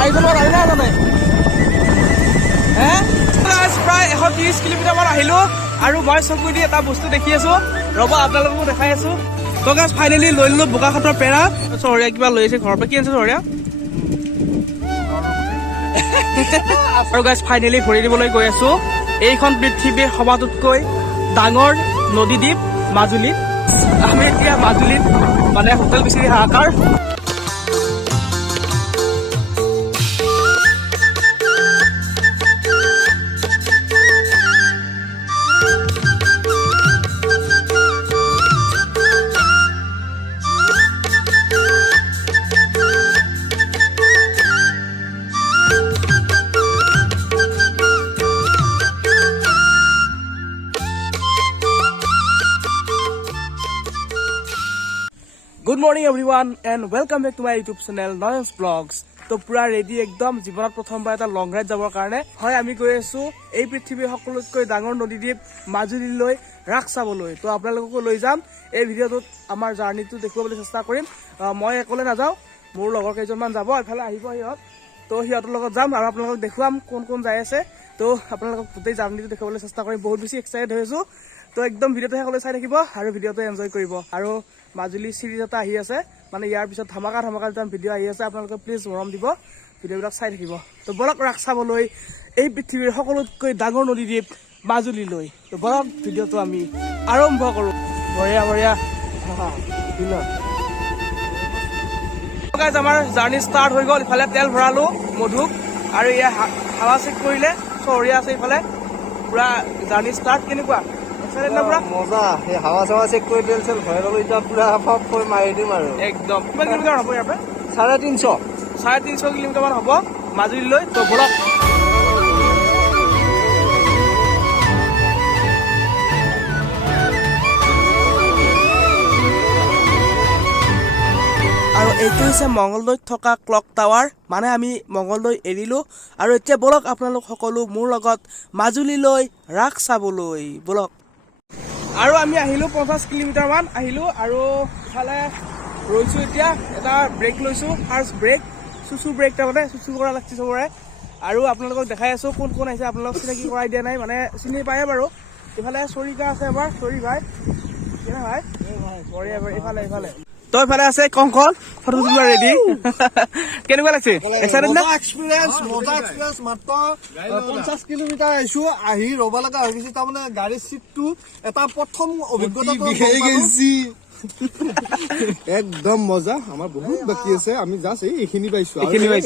গাড়ীখনত আহিলে জানে প্ৰায় 130 কিলোমিটাৰমান আহিলোঁ আৰু মই চকু দি এটা বস্তু দেখি আছোঁ ৰ'ব আপোনালোককো দেখাই আছোঁ তো গাইজ ফাইনেলি লৈ ল'লোঁ বোকাখাটৰ পেৰা চহৰীয়া কিবা লৈ আছে ঘৰৰ পৰা কি আছে চহৰীয়া আৰু গাইজ ফাইনেলি ভৰি দিবলৈ গৈ আছোঁ এইখন পৃথিৱীৰ সবাতোতকৈ ডাঙৰ নদীদ্বীপ মাজুলী আমি এতিয়া মাজুলীত মানে হোটেল বিচাৰি হাহাকাৰ good morning everyone and welcome back to my YouTube channel Nayan's blogs তো পুৰা ৰেডি একদম জীৱনত প্ৰথমবাৰ এটা লং ৰাইড যাবৰ কাৰণে হয় আমি গৈ আছোঁ এই পৃথিৱীৰ সকলোতকৈ ডাঙৰ নদীদ্বীপ মাজুলীলৈ ৰাস চাবলৈ তো আপোনালোককো লৈ যাম এই ভিডিঅ'টোত আমাৰ জাৰ্ণিটো দেখুৱাবলৈ চেষ্টা কৰিম মই অকলে নাযাওঁ মোৰ লগৰ কেইজনমান যাব এফালে আহিব সিহঁত তো সিহঁতৰ লগত যাম আৰু আপোনালোকক দেখুৱাম কোন কোন যাই আছে তো আপোনালোকক গোটেই জাৰ্ণিটো দেখুৱাবলৈ চেষ্টা কৰিম বহুত বেছি এক্সাইটেড হৈ আছোঁ তো একদম ভিডিঅ'টো সকলোৱে চাই থাকিব আৰু ভিডিঅ'টো এনজয় কৰিব আৰু মাজুলী চিৰিজ এটা আহি আছে মানে ইয়াৰ পিছত ধামাকা এটা ভিডিঅ' আহি আছে আপোনালোকে প্লিজ মৰম দিব ভিডিঅ'বিলাক চাই থাকিব তো বলক ৰাস চাবলৈ এই পৃথিৱীৰ সকলোতকৈ ডাঙৰ নদীদ্বীপ মাজুলীলৈ তো বলক ভিডিঅ'টো আমি আৰম্ভ কৰোঁ বঢ়িয়া বঢ়িয়া আমাৰ জাৰ্ণি ষ্টাৰ্ট হৈ গ'ল ইফালে তেল ভৰালোঁ মধুক আৰু এয়া হাৱা চেক কৰিলে চহৰীয়া আছে ইফালে পুৰা জাৰ্ণি ষ্টাৰ্ট কেনেকুৱা মজা সেই হাৱা চাৱা চেক কৰি তেল চেল ভৰাই ল'লো এতিয়া পুৰা মাৰি দিম আৰু একদম কিমান কিলোমিটাৰ হ'ব ইয়াৰ পৰা 350 কিলোমিটাৰমান হ'ব মাজুলীলৈ তো বলক আৰু এইটো হৈছে মংগলদৈত থকা ক্লক টাৱাৰ মানে আমি মংগলদৈ এৰিলোঁ আৰু এতিয়া বলক আপোনালোক সকলো মোৰ লগত মাজুলীলৈ ৰাস চাবলৈ বলক আৰু আমি আহিলোঁ 50 কিলোমিটাৰমান আহিলোঁ আৰু ইফালে ৰৈছোঁ এতিয়া এটা ব্ৰেক লৈছোঁ ফাৰ্ষ্ট ব্ৰেক চুচু ব্ৰেক তাৰমানে চুচু কৰা লাগছে চবৰে আৰু আপোনালোকক দেখাই আছোঁ কোন কোন আহিছে আপোনালোকক চিনাকি কৰাই দিয়া নাই মানে চিনি পায়ে বাৰু ইফালে চৰিকা আছে এবাৰ চৰি ভাই কেনে ভাই বঢ়িয়া ইফালে ইফালে তো ইফালে আছে কংকল ফটো তুলিব ৰেডি কেনেকুৱা লাগিছে এক্সপিৰিয়েঞ্চ মাত্ৰ 50 কিলোমিটাৰ আহিছো আহি ৰ'ব লগা হৈ গৈছে তাৰমানে গাড়ীৰ চিটটো এটা প্ৰথম অভিজ্ঞতা একদম মজা আমাৰ বহুত বাকী আছে আমি জাষ্ট এইখিনি পাইছো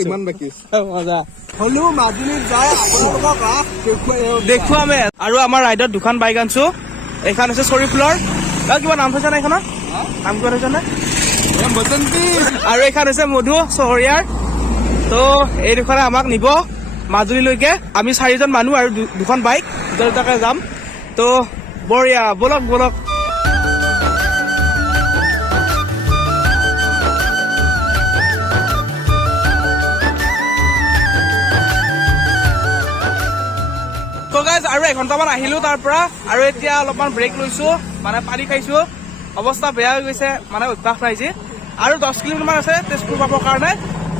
ইমান বাকী আছে মজা হ'লেও মাজুলীত যায় আপোনালোকক ৰাস দেখুৱামে আৰু আমাৰ ৰাইডত দুখন বাইক আনছো এইখন হৈছে চৰিফুলৰ কিবা নাম থৈছে নাই এইখনৰ নাম কিবা থৈছে নে আৰু এইখন হৈছে মধু চহৰীয়াৰ তো এই দুখনে আমাক নিব মাজুলীলৈকে আমি 4জন মানুহ আৰু দুখন বাইক দুটাকে যাম তো বঢ়িয়া বলক বলক তো গাইজ আৰু এঘণ্টামান আহিলোঁ তাৰ পৰা আৰু এতিয়া অলপমান ব্ৰেক লৈছোঁ মানে পানী খাইছোঁ অৱস্থা বেয়া হৈ গৈছে মানে অভ্যাস নাই যে আৰু 10 কিলোমিটাৰমান আছে তেজপুৰ পাবৰ কাৰণে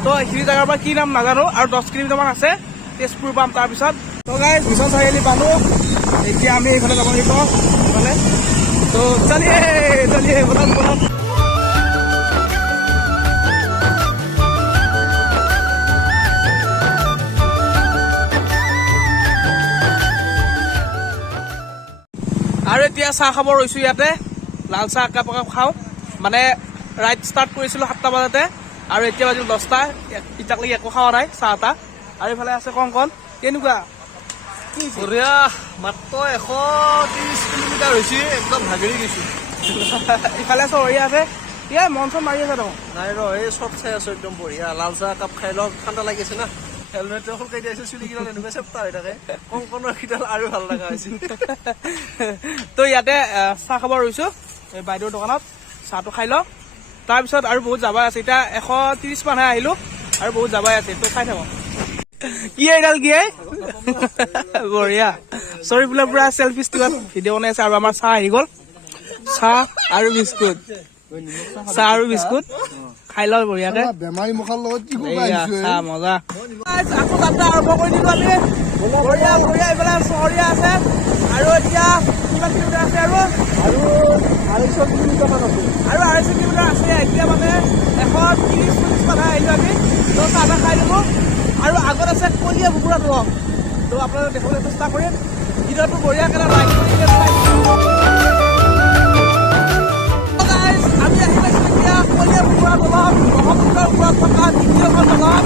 তো এইখিনি জেগাৰ পৰা কি নাম নাজানো আৰু 10 কিলোমিটাৰমান আছে তেজপুৰ পাম তাৰপিছত তো গাইজ মিছন চাৰিআলি পালোঁ এতিয়া আমি এইফালে যাব লাগিব এইফালে তো চলিয়ে বলক বলক আৰু এতিয়া চাহ খাব ৰৈছোঁ ইয়াতে লাল চাহ একাপ খাওঁ মানে ৰাইড ষ্টাৰ্ট কৰিছিলোঁ 7টা বজাতে আৰু এতিয়া বাজিল 10টা এতিয়ালৈকে একো খোৱা নাই চাহ এটা আৰু এইফালে আছে কংকন কেনেকুৱা বঢ়িয়া মাত্ৰ 130 কিলোমিটাৰ হৈছে একদম ভাগৰি গৈছোঁ ইফালে চহৰীয়া আছে এয়া মন চন মাৰি আছে দেখোন নাই ৰ এই চব চাই আছোঁ একদম বঢ়িয়া লাল চাহ একাপ খাই লওঁ ঠাণ্ডা লাগিছে না হেলমেটটো শুকাই দিছে চুলিকেইডাল এনেকুৱা চেপ্তা হৈ থাকে কংকনৰ কেইডাল আৰু ভাল লগা হৈছে তো ইয়াতে চাহ খাব ৰৈছোঁ এই বাইদেউৰ দোকানত চাহটো খাই লওঁ তাৰপিছত আৰু বহুত যাবাই আছে এতিয়া 130 মানহে আহিলোঁ আৰু বহুত যাবাই আছে তো খাই থাকোঁ কি এইডাল কি বঢ়িয়া চৰি বোলে পুৰা চেল্ফি ষ্টিকত ভিডিঅ' বনাই আছে আৰু আমাৰ চাহ আহি গ'ল চাহ আৰু বিস্কুট খাই লওঁ বঢ়িয়াকে বেমাৰী মুখৰ লগত কি এইয়া চা মজা আকৌ যাত্ৰা আৰম্ভ কৰি দিলো আমি বঢ়িয়া বঢ়িয়া এইফালে চহৰীয়া আছে আৰু এতিয়া কিমান কিলোমিটাৰ আছে আৰু 250 কিলোমিটাৰ মান আছে আৰু 250 কিলোমিটাৰ আছে এতিয়া মানে 130-140 মান আহিলো আমি তো চাহ খাই দিলো আৰু আগত আছে কলীয়া ভুগুৰা দলং তো আপোনালোকে দেখিবলৈ চেষ্টা কৰিম ভিডিঅ'টো বঢ়িয়াকৈ লাইক কৰি আমি আহি পাইছো এতিয়া কলীয়া ভুগুৰা দলং ব্ৰহ্মপুত্ৰৰ ওপৰত থকা দ্বিতীয়খন দলং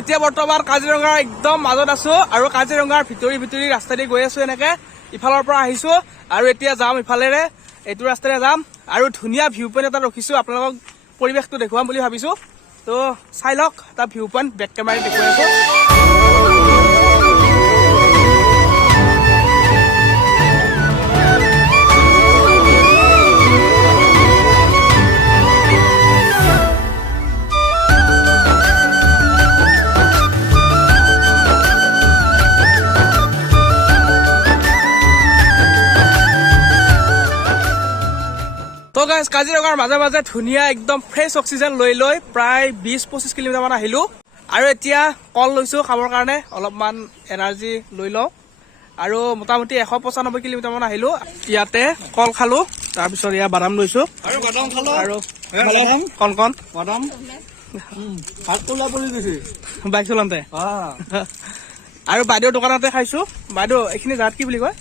এতিয়া বৰ্তমান কাজিৰঙাৰ একদম মাজত আছো আৰু কাজিৰঙাৰ ভিতৰি ৰাস্তা দি গৈ আছো এনেকে ইফালৰ পৰা আহিছো আৰু এতিয়া যাম ইফালেৰে এইটো ৰাস্তাৰে যাম আৰু ধুনীয়া ভিউ পইণ্ট এটা ৰখিছো আপোনালোকক পৰিৱেশটো দেখুৱাম বুলি ভাবিছো তো চাই লওক এটা ভিউ পইণ্ট বেক কেমেৰা দেখুৱাই আছো তো গাইজ কাজিৰঙাৰ মাজে মাজে ধুনীয়া একদম ফ্ৰেছ অক্সিজেন লৈ প্ৰায় 20-25 কিলোমিটাৰ মান আহিলো আৰু এতিয়া কল লৈছো খাবৰ কাৰণে অলপমান এনাৰ্জি লৈ লওঁ আৰু মোটামুটি 195 কিলোমিটাৰ মান আহিলো ইয়াতে কল খালো তাৰপিছত ইয়াত বাদাম লৈছো আৰু বাদাম খালো আৰু কণ বাদাম হাত কোলা পৰি গৈছে বাইক চলাওঁতে আৰু বাইদেউৰ দোকানতে খাইছো বাইদেউ এইখিনি জাত কি বুলি কয়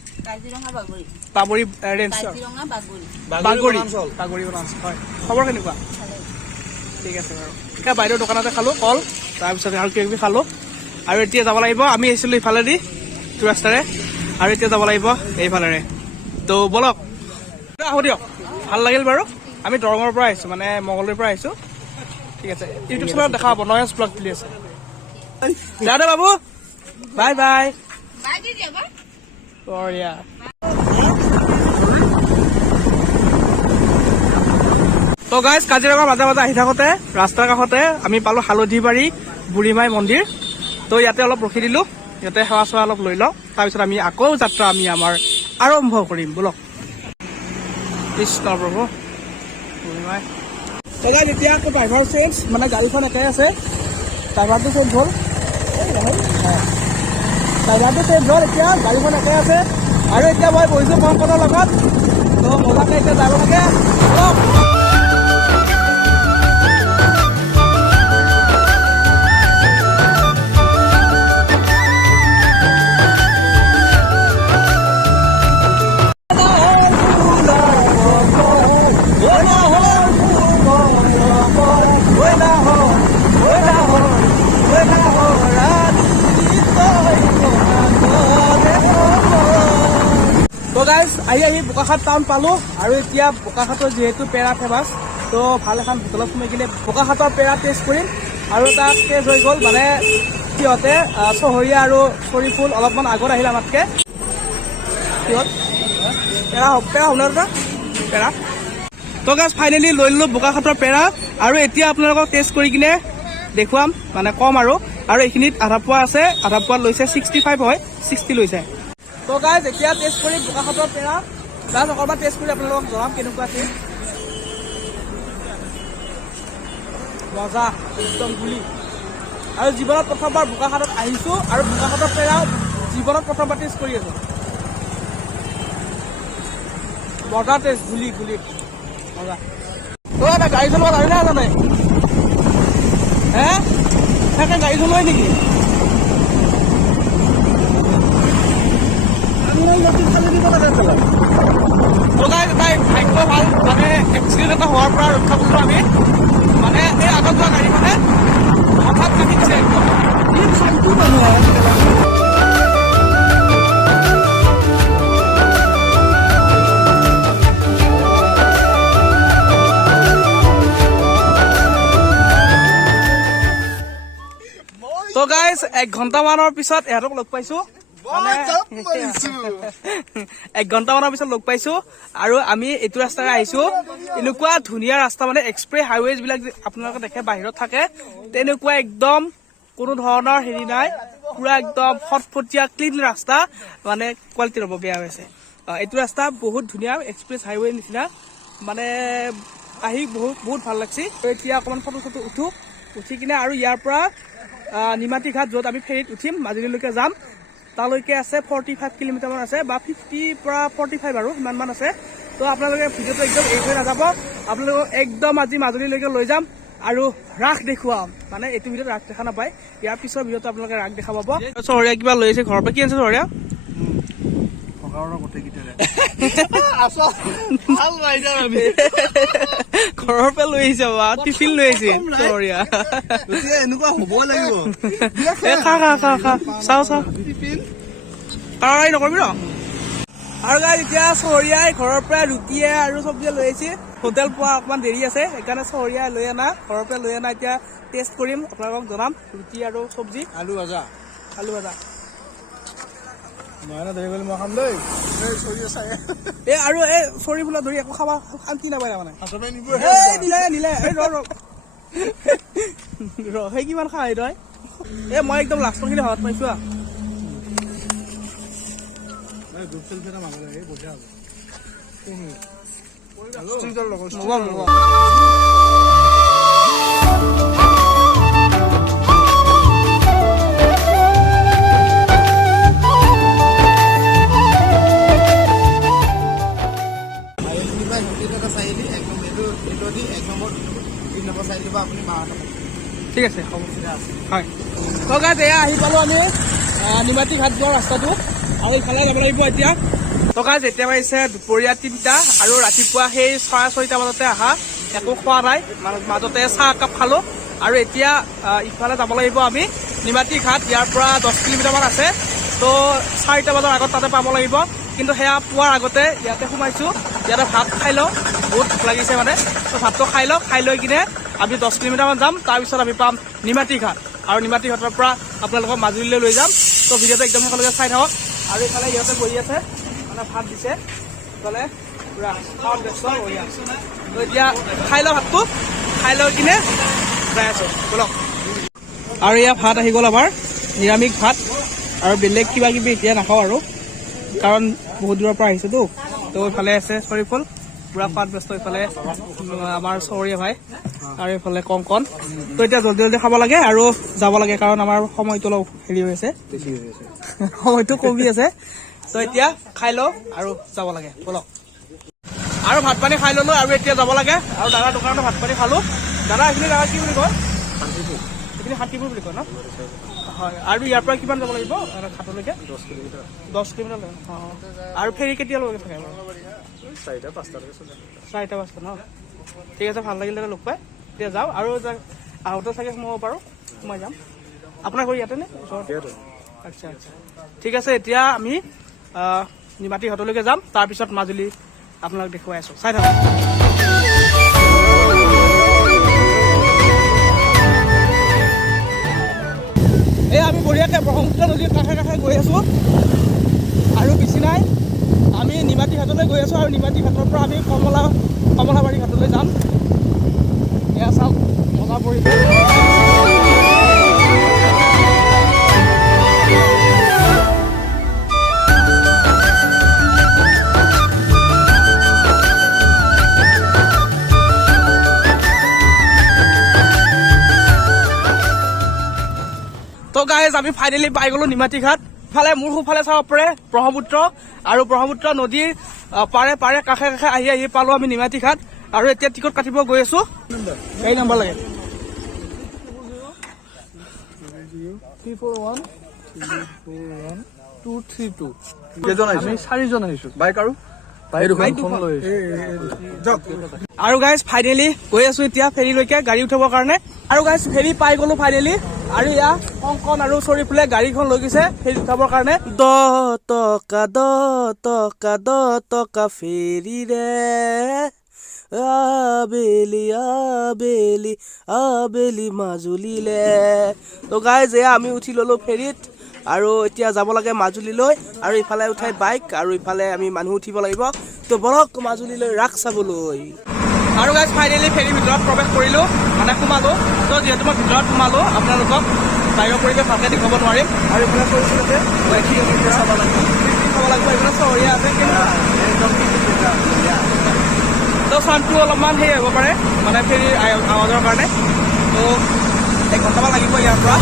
পাবৰি ৰেঞ্জ বাগৰি হয় খবৰ কেনেকুৱা ঠিক আছে বাৰু এতিয়া বাইদেউৰ দোকানতে খালো কল তাৰপিছত আৰু কিবা কিবি খালো আৰু এতিয়া যাব লাগিব আমি আহিছিলো ইফালেদি এইটো ৰাস্তাৰে আৰু এতিয়া যাব লাগিব এইফালেৰে তো বলক আহো দিয়ক ভাল লাগিল বাৰু আমি দৰঙৰ পৰা আহিছো মানে মংগলদৈৰ পৰা আহিছো ঠিক আছে ইউটিউব চেনেলত দেখা পাব নয়নছ ব্লগ বুলি আছে দাদা বাবু বাই বাই বঢ়িয়া তো গাইজ কাজিৰঙাৰ মাজে মাজে আহি থাকোতে ৰাস্তাৰ কাষতে আমি পালো হালধিবাৰী বুঢ়ীমাই মন্দিৰ তো ইয়াতে অলপ ৰখি দিলো ইয়াতে সেৱা চেৱা অলপ লৈ লওঁ তাৰপিছত আমি আকৌ যাত্ৰা আমি আমাৰ আৰম্ভ কৰিম বলক কৃষ্ণ প্ৰভু বুঢ়ীমাই তো গাইজ এতিয়া আকৌ ড্ৰাইভাৰ চেঞ্জ মানে গাড়ীখন একে আছে ড্ৰাইভাৰটো চেঞ্জ হ'ল ড্ৰাইভাৰটো চেঞ্জ হ'ল এতিয়া গাড়ীখন একে আছে আৰু এতিয়া মই বহিছো কংকনৰ লগত তো মজাকে এতিয়া যাব লাগে আহি বোকাখাট টাউন পালো আৰু এতিয়া বোকাখাটৰ যিহেতু পেৰা ফেমাছ তো ভাল এখন হোটেলত সোমাই কিনে বোকাখাটৰ পেৰা টেষ্ট কৰিম আৰু এটা টেষ্ট হৈ গ'ল মানে সিহঁতে চহৰীয়া আৰু চৰিফুল অলপমান আগত আহিল আমাতকে সিহঁত পেৰা শুনাৰ পেৰা তো গাইজ ফাইনেলি লৈ ললো বোকাখাটৰ পেৰা আৰু এতিয়া আপোনালোকক টেষ্ট কৰি কিনে দেখুৱাম মানে কম আৰু এইখিনিত আধা পোৱা আছে আধা পোৱা লৈছে 65 হয় 60 লৈছে তো গাইজ এতিয়া টেষ্ট কৰি বোকাখাটৰ পেৰা গাছ অকণমান টেষ্ট কৰি আপোনালোকক জনাম কেনেকুৱা টেষ্ট মজা একদম গুলি আৰু জীৱনত প্ৰথমবাৰ বোকাখাটত আহিছো আৰু বোকাখাটৰ পেৰা জীৱনত প্ৰথমবাৰ টেষ্ট কৰি আছো মজা টেষ্ট গুলি মজা তো এটা গাড়ী চলোৱা জানে না জানে হে তাকে গাড়ী চলোৱাই নেকি ভাগ্য ভাল মানে এক্সিডেণ্ট এটা হোৱাৰ পৰা ৰক্ষা কৰিলো আমি মানে এই আগত যোৱা গাড়ীখনে হঠাৎ কাটি দিছে একদম তো গাইজ 1 ঘণ্টামানৰ পিছত ইহঁতক লগ পাইছো এক ঘণ্টামানৰ পিছত লগ পাইছো আৰু আমি এইটো ৰাস্তাৰে আহিছো। এনেকুৱা ধুনীয়া ৰাস্তা মানে এক্সপ্ৰেছ হাইৱেজ বিলাক আপোনালোকে দেখে বাহিৰত থাকে তেনেকুৱা একদম কোনো ধৰণৰ হেৰি নাই, পুৰা একদম ফটফটীয়া ক্লিন ৰাস্তা, মানে কোৱালিটি ৰ'ব বেয়া হৈছে। এইটো ৰাস্তা বহুত ধুনীয়া এক্সপ্ৰেছ হাইৱে নিচিনা, মানে আহি বহুত ভাল লাগছে। এতিয়া অকণমান ফটো চটো উঠি কিনে আৰু ইয়াৰ পৰা নিমাতী ঘাট য'ত আমি ফেৰীত উঠিম মাজুলীলৈকে যাম, তালৈকে আছে 45 কিলোমিটাৰমান আছে, বা 50 পৰা 45 আৰু সিমানমান আছে। তো আপোনালোকে ভিডিঅ'টো একদম এৰি থৈ নাযাব, আপোনালোকক একদম আজি মাজুলীলৈকে লৈ যাম আৰু ৰাস দেখুৱাম। মানে এইটো ভিডিঅ'ত ৰাস দেখা নাপায়, ইয়াৰ পিছৰ ভিডিঅ'টো আপোনালোকে ৰাস দেখা পাব। চহৰীয়া কিবা লৈ আছে ঘৰৰ পৰা, কি আছে চহৰীয়া? ঘৰৰ পৰা লৈ আহিছে বা টিফিন লৈ আহিছে চহৰীয়া। এনেকুৱা হ'ব লাগিব। চাওঁ কাৰাই নকৰিবি ন। আৰু গাইজ এতিয়া চহৰীয়াই ঘৰৰ পৰা ৰুটিয়ে আৰু চব্জিয়ে লৈ আহিছে। হোটেল পোৱা অকমান দেৰি আছে, সেইকাৰণে চহৰীয়াই লৈ অনা, ঘৰৰ পৰা লৈ অনা। এতিয়া টেষ্ট কৰিম, আপোনালোকক জনাম। ৰুটি আৰু চব্জি, আলু ভাজা। আৰু এই চৰি ফুলত ধৰি একো খাবা শান্তি নাপায় মানে। নিলে সেই কিমান খাই তই? মই একদম লাষ্টৰখিনি হাত পাইছো। ঠিক আছে, হ'ব। হয়, এয়া আহি পালো আমি নিমাতী ঘাট যোৱাৰ ৰাস্তাটো, আৰু ইফালে যাব লাগিব এতিয়া। গাইজ এতিয়া বাজিছে দুপৰীয়া 3টা আৰু ৰাতিপুৱা সেই 6:30 বজাতে আহা, একো খোৱা নাই, মাজতে চাহ একাপ খালো। আৰু এতিয়া ইফালে যাব লাগিব আমি নিমাতী ঘাট, ইয়াৰ পৰা 10 কিলোমিটাৰমান আছে। তো 4টা বজাৰ আগত তাতে পাব লাগিব, কিন্তু সেয়া পোৱাৰ আগতে ইয়াতে সোমাইছো। ইয়াতে ভাত খাই লওঁ, বহুত ভোক লাগিছে মানে। তো ভাতটো খাই লৈ কিনে আমি 10 কিলোমিটাৰমান যাম, তাৰপিছত আমি পাম নিমাতী ঘাট, আৰু নিমাতী ঘাটৰ পৰা আপোনালোকক মাজুলীলৈ লৈ যাম। তো ভিডিঅ'টো একদম শেষলৈকে চাই থাকক। আৰু এইফালে ইহঁতে বহি আছে, মানে ভাত দিছে, ইফালে পুৰা খাওয়াত ব্যস্ত হৈ আছে। তো এতিয়া খাই লওঁ, ভাতটো খাই লৈ কিনে যাই আছো, বলক। আৰু এয়া ভাত আহি গ'ল আমাৰ, নিৰামিষ ভাত, আৰু বেলেগ কিবা কিবি এতিয়া নাখাওঁ আৰু, কাৰণ বহুত দূৰৰ পৰা আহিছোতো। তো এইফালে আছে চৰিফল, পুৰা খোৱাত ব্যস্ত। এইফালে আমাৰ চহৰীয়া ভাই, আৰু এইফালে কংকন। তো এতিয়া জলদি খাব লাগে আৰু যাব লাগে, কাৰণ আমাৰ সময়টো অলপ হেৰি হৈ আছে, সময়টো কমি আছে। তো এতিয়া খাই লওঁ আৰু যাব লাগে, বলক। আৰু ভাত পানী খাই ললো, আৰু এতিয়া যাব লাগে। আৰু দাদাৰ দোকানত ভাত পানী খালো। দাদা এইখিনি জাগা কি বুলি কয়? এইখিনি শান্তিপুৰ বুলি কয় ন? হয়। আৰু ইয়াৰ পৰা কিমান যাব লাগিব ঘাটলৈকে? 10 কিলোমিটাৰ লাগে। আৰু ফেৰী কেতিয়ালৈকে থাকে? 4টা-5টা ন? ঠিক আছে, ভাল লাগিল দাদা লগ পাই। এতিয়া যাওঁ, আৰু আহোঁতে চাগে সোমাব পাৰোঁ, সোমাই যাম। আপোনাৰ ঘৰ ইয়াতে নে? আচ্ছা, ঠিক আছে। এতিয়া আমি নিমাতী ঘাটলৈকে যাম, তাৰপিছত মাজুলী আপোনাক দেখুৱাই আছো, চাই থাকক। আমি বঢ়িয়াকৈ ব্ৰহ্মপুত্ৰ নদীৰ কাষে গৈ আছো, আৰু বেছি নাই। আমি নিমাতী ঘাটলৈ গৈ আছো, আৰু নিমাতী ঘাটৰ পৰা আমি কমলাবাৰী ঘাটলৈ যাম। এয়া চাওক, মজা পৰিব। তো গাইজ আমি ফাইনেলি পাই গলো নিমাতী ঘাট। ফালে মোৰ সোঁফালে চাব পাৰে ব্ৰহ্মপুত্ৰ, আৰু ব্ৰহ্মপুত্ৰ নদীৰ পাৰে কাষে আহি পালো আমি নিমাতী ঘাট। আৰু এতিয়া টিকট কাটিব গৈ আছো। গাড়ী নাম্বাৰ লাগে 341232। আমি 4জন আহিছো, বাইক আৰু আৰু গাইজ ফাইনেলি গৈ আছো এতিয়া ফেৰীলৈকে গাড়ী উঠাবৰ কাৰণে। আৰু গাইজ ফেৰী পাই গলো ফাইনেলি, আৰু ইয়া কংকন আৰু চৰিফুলে গাড়ীখন লৈ গৈছে ফেৰী উঠাবৰ কাৰণে। 10 টকা ফেৰীৰে আবেলি মাজুলীলে। তো গাইজ এয়া আমি উঠি ললো ফেৰীত, আৰু এতিয়া যাব লাগে মাজুলীলৈ আৰু ইফালে উঠাই বাইক আৰু ইফালে আমি মানুহ উঠিব লাগিব তো বলক মাজুলীলৈ ৰাস চাবলৈ আৰু গাইজ ফাইনেলি ফেৰী ভিতৰত প্ৰৱেশ কৰিলোঁ মানে সোমালোঁ তো যিহেতু মই ভিতৰত সোমালোঁ আপোনালোকক বাহিৰৰ পৰিৱেশ ভালকৈ দেখুৱাব নোৱাৰিম আৰু ইফালে পৰিস্থিতি চাব লাগিব এইফালে চহৰীয়া আছে তো চাউণ্ডটো অলপমান সেই হ'ব পাৰে মানে ফেৰীৰ আৱাজৰ কাৰণে তো 1 ঘণ্টামান লাগিব ইয়াৰ পৰা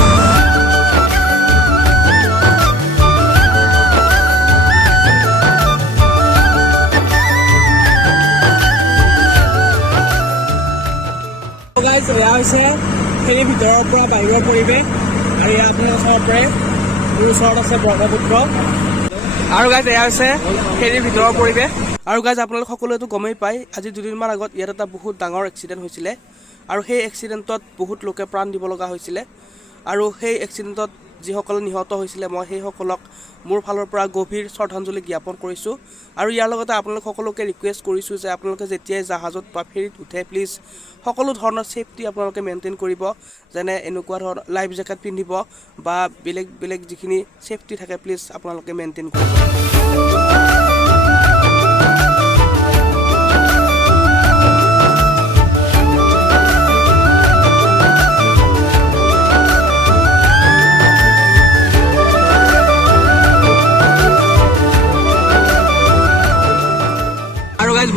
এয়া হৈছে ফেৰীৰ ভিতৰৰ পৰা বাহিৰৰ পৰিৱেশ আৰু ইয়াত আপোনাৰ চাব পাৰে মোৰ ওচৰত আছে ব্ৰহ্মপুত্ৰ আৰু গাইজ এয়া হৈছে ফেৰীৰ ভিতৰৰ পৰিৱেশ আৰু গাইজ আপোনালোক সকলোৱেতো গমেই পায় আজি দুদিনমান আগত ইয়াত এটা বহুত ডাঙৰ এক্সিডেণ্ট হৈছিলে আৰু সেই এক্সিডেণ্টত বহুত লোকে প্ৰাণ দিব লগা হৈছিলে আৰু সেই এক্সিডেণ্টত যিসকলে নিহত হৈছিলে মই সেইসকলক মোৰ ফালৰ পৰা গভীৰ শ্ৰদ্ধাঞ্জলি জ্ঞাপন কৰিছোঁ আৰু ইয়াৰ লগতে আপোনালোক সকলোকে ৰিকুৱেষ্ট কৰিছোঁ যে আপোনালোকে যেতিয়াই জাহাজত বা ফেৰীত উঠে প্লিজ সকলো ধৰণৰ ছেফটি আপোনালোকে মেইনটেইন কৰিব যেনে এনেকুৱা ধৰণৰ লাইফ জেকেট পিন্ধিব বা বেলেগ বেলেগ যিখিনি ছেফটি থাকে প্লিজ আপোনালোকে মেইনটেইন কৰিব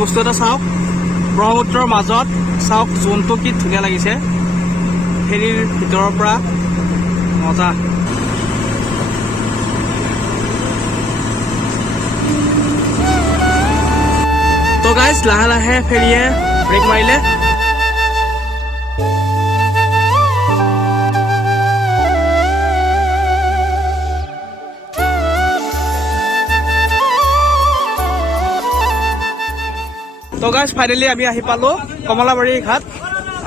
বস্তু এটা চাওক ব্ৰহ্মপুত্ৰৰ মাজত চাওক জোনটো কি ধুনীয়া লাগিছে ফেৰীৰ ভিতৰৰ পৰা মজা তো গাইজ লাহে লাহে ফেৰীয়ে ব্ৰেক মাৰিলে তো গাইজ ফাইনেলি আমি আহি পালোঁ কমলাবাৰী ঘাট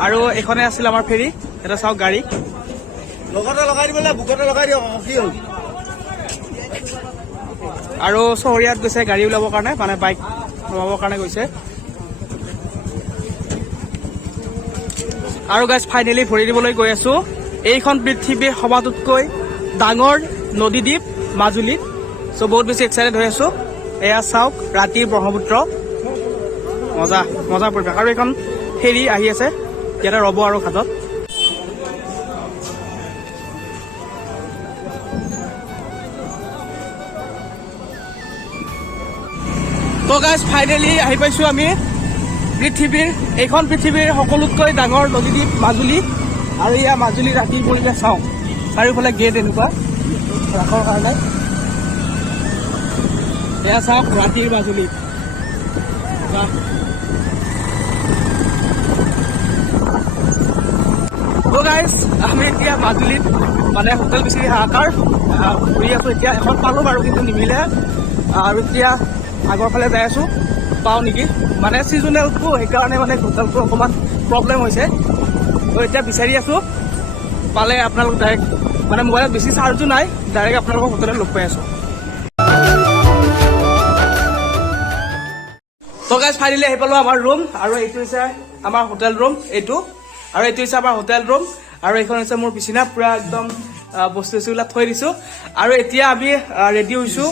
আৰু এইখনে আছিল আমাৰ ফেৰী এটা চাওক গাড়ী লগতে লগাই দিবলৈ বুকতে লগাই দিয়ক কি হ'ল আৰু চহৰীয়াত গৈছে গাড়ী ওলাবৰ কাৰণে মানে বাইক সোমাবৰ কাৰণে গৈছে আৰু গাইজ ফাইনেলি ভৰি দিবলৈ গৈ আছোঁ এইখন পৃথিৱীৰ সবাতোতকৈ ডাঙৰ নদীদ্বীপ মাজুলীত চ' বহুত বেছি এক্সাইটেড হৈ আছোঁ এয়া চাওক ৰাতিৰ ব্ৰহ্মপুত্ৰ মজা মজা পৰিৱেশ আৰু এইখন ফেৰী আহি আছে ইয়াতে ৰ'ব আৰু ঘাটত তো গাইজ ফাইনেলি আহি পাইছোঁ আমি এইখন পৃথিৱীৰ সকলোতকৈ ডাঙৰ নদীদ্বীপ মাজুলী আৰু ইয়াৰ মাজুলী ৰাতিৰ পৰিৱেশ চাওঁ চাৰিওফালে গেট এনেকুৱা ৰাসৰ কাৰণে এয়া চাওক ৰাতিৰ মাজুলী তো গাইজ আমি এতিয়া মাজুলীত মানে হোটেল বিচাৰি হাহাকাৰ ঘূৰি আছোঁ এতিয়া এখন পালোঁ বাৰু কিন্তু নিমিলে আৰু এতিয়া আগৰ ফালে যাই আছোঁ পাওঁ নেকি মানে ছিজনেলটো সেইকাৰণে মানে হোটেলটো অকণমান প্ৰব্লেম হৈছে তো এতিয়া বিচাৰি আছোঁ পালে আপোনালোক ডাইৰেক্ট মানে মোবাইলত বেছি চাৰ্জো নাই ডাইৰেক্ট আপোনালোকক হোটেলত লগ পাই আছোঁ তো গাইজ ফাইনেলি আহি পালোঁ আমাৰ ৰুম আৰু এইটো হৈছে আমাৰ হোটেল ৰুম এইটো আৰু এইটো হৈছে আমাৰ হোটেল ৰুম আৰু এইখন হৈছে মোৰ বিচনা পুৰা একদম বস্তু চস্তুবিলাক থৈ দিছোঁ আৰু এতিয়া আমি ৰেডি হৈছোঁ